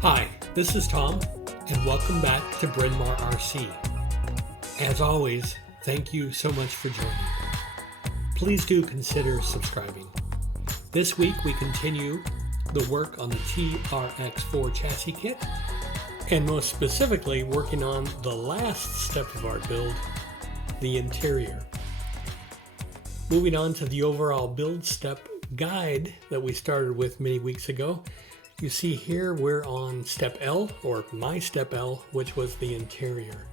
Hi, this is Tom, and welcome back to Bryn Mawr RC. As always, thank you so much for joining. Please do consider subscribing. This week we continue the work on the TRX4 chassis kit, and most specifically working on the last step of our build, the interior. Moving on to the overall build step guide that we started with many weeks ago. You see here we're on step L, or my step L, which was the interior.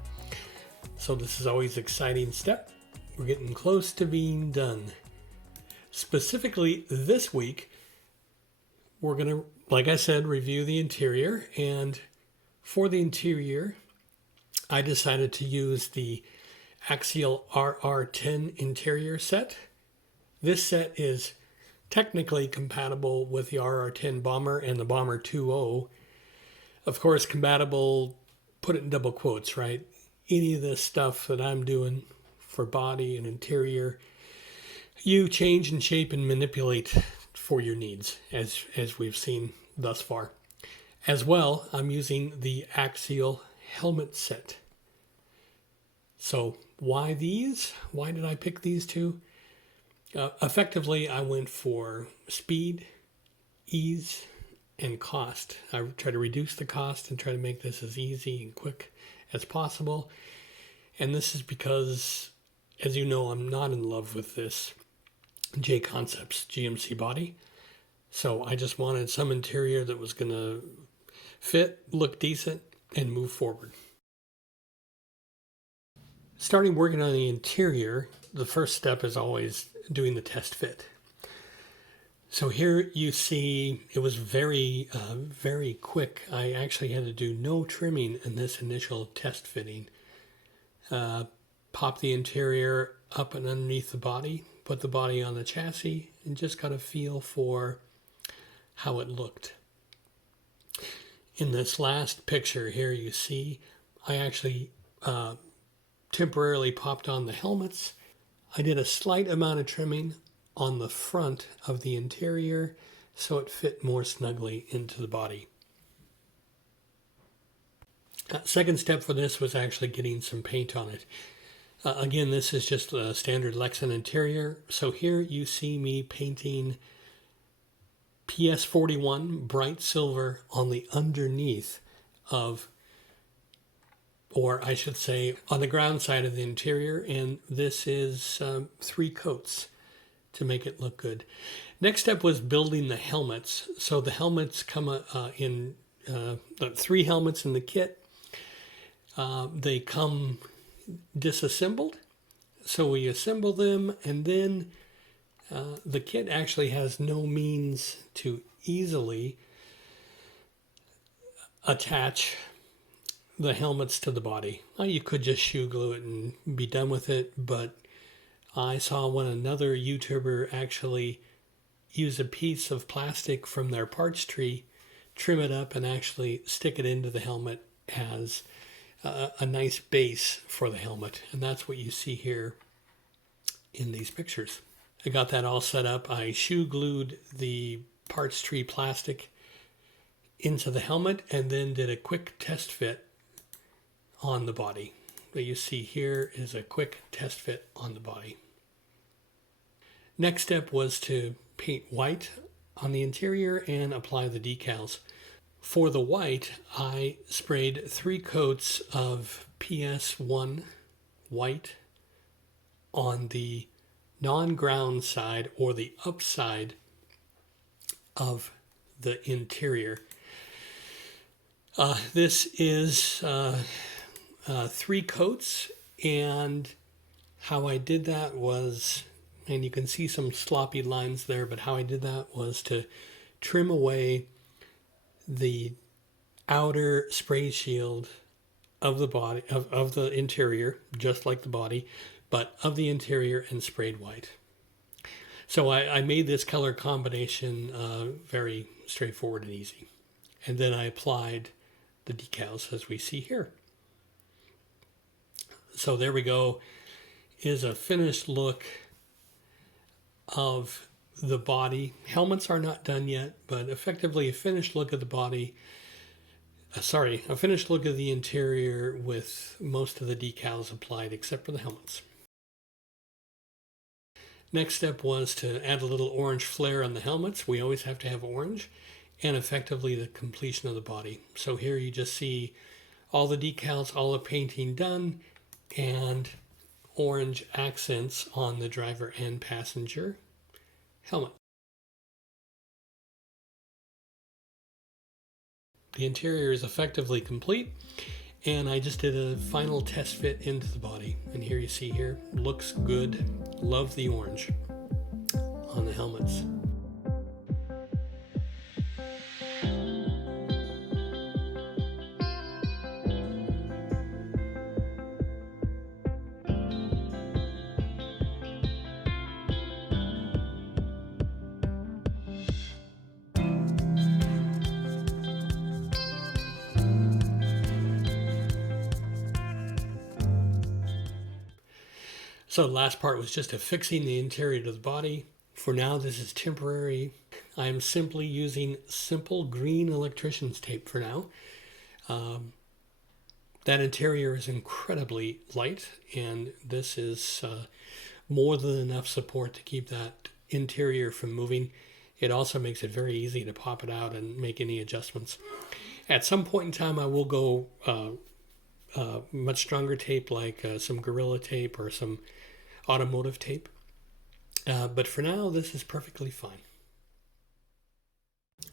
So this is always an exciting step. We're getting close to being done. Specifically this week, we're going to, like I said, review the interior. And for the interior, I decided to use the Axial RR10 interior set. This set is technically compatible with the RR10 Bomber and the Bomber 2.0. Of course, compatible, put it in double quotes, right? Any of this stuff that I'm doing for body and interior, you change and shape and manipulate for your needs, as we've seen thus far. As well, I'm using the Axial helmet set. So why these? Why did I pick these two? Effectively, I went for speed, ease, and cost. I try to reduce the cost and try to make this as easy and quick as possible. And this is because, as you know, I'm not in love with this J Concepts GMC body. So I just wanted some interior that was going to fit, look decent, and move forward. Starting working on the interior, the first step is always doing the test fit. So here you see it was very quick. I actually had to do no trimming in this initial test fitting. Pop the interior up and underneath the body, put the body on the chassis, and just got a feel for how it looked. In this last picture here you see I actually temporarily popped on the helmets. I did a slight amount of trimming on the front of the interior so it fit more snugly into the body. Second step for this was actually getting some paint on it. Again, this is just a standard Lexan interior. So here you see me painting PS41 bright silver on the underneath of, or I should say on the ground side of the interior, and this is 3 coats to make it look good. Next step was building the helmets. So the helmets come in 3 helmets in the kit. They come disassembled, so we assemble them, and then the kit actually has no means to easily attach the helmets to the body. You could just shoe glue it and be done with it, but I saw another YouTuber actually use a piece of plastic from their parts tree, trim it up, and actually stick it into the helmet as a nice base for the helmet. And that's what you see here in these pictures. I got that all set up. I shoe glued the parts tree plastic into the helmet and then did a quick test fit on the body. What you see here is a quick test fit on the body. Next step was to paint white on the interior and apply the decals. For the white, I sprayed 3 coats of PS1 white on the non-ground side, or the upside of the interior. This is 3 coats, and how I did that was, and you can see some sloppy lines there, but how I did that was to trim away the outer spray shield of the body, of the interior, just like the body, but of the interior, and sprayed white. So I made this color combination very straightforward and easy. And then I applied the decals as we see here. So there we go, is a finished look of the body. Helmets are not done yet, but effectively a finished look of the body A finished look of the interior with most of the decals applied except for the helmets. Next step was to add a little orange flare on the helmets. We always have to have orange, and effectively the completion of the body. So here you just see all the decals, all the painting done, and orange accents on the driver and passenger helmet. The interior is effectively complete, and I just did a final test fit into the body. And here you see here, looks good. Love the orange on the helmets. So the last part was just affixing the interior to the body. For now, this is temporary. I am simply using simple green electrician's tape for now. That interior is incredibly light, and this is more than enough support to keep that interior from moving. It also makes it very easy to pop it out and make any adjustments. At some point in time, I will go much stronger tape, like some Gorilla tape or some automotive tape. But for now, this is perfectly fine.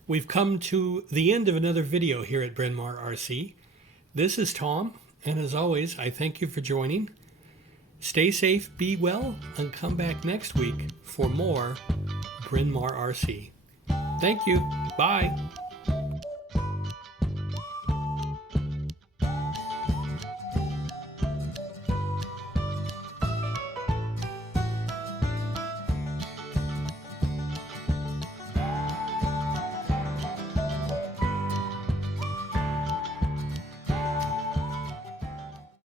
We've come to the end of another video here at Bryn Mawr RC. This is Tom, and as always, I thank you for joining. Stay safe, be well, and come back next week for more Bryn Mawr RC. Thank you. Bye.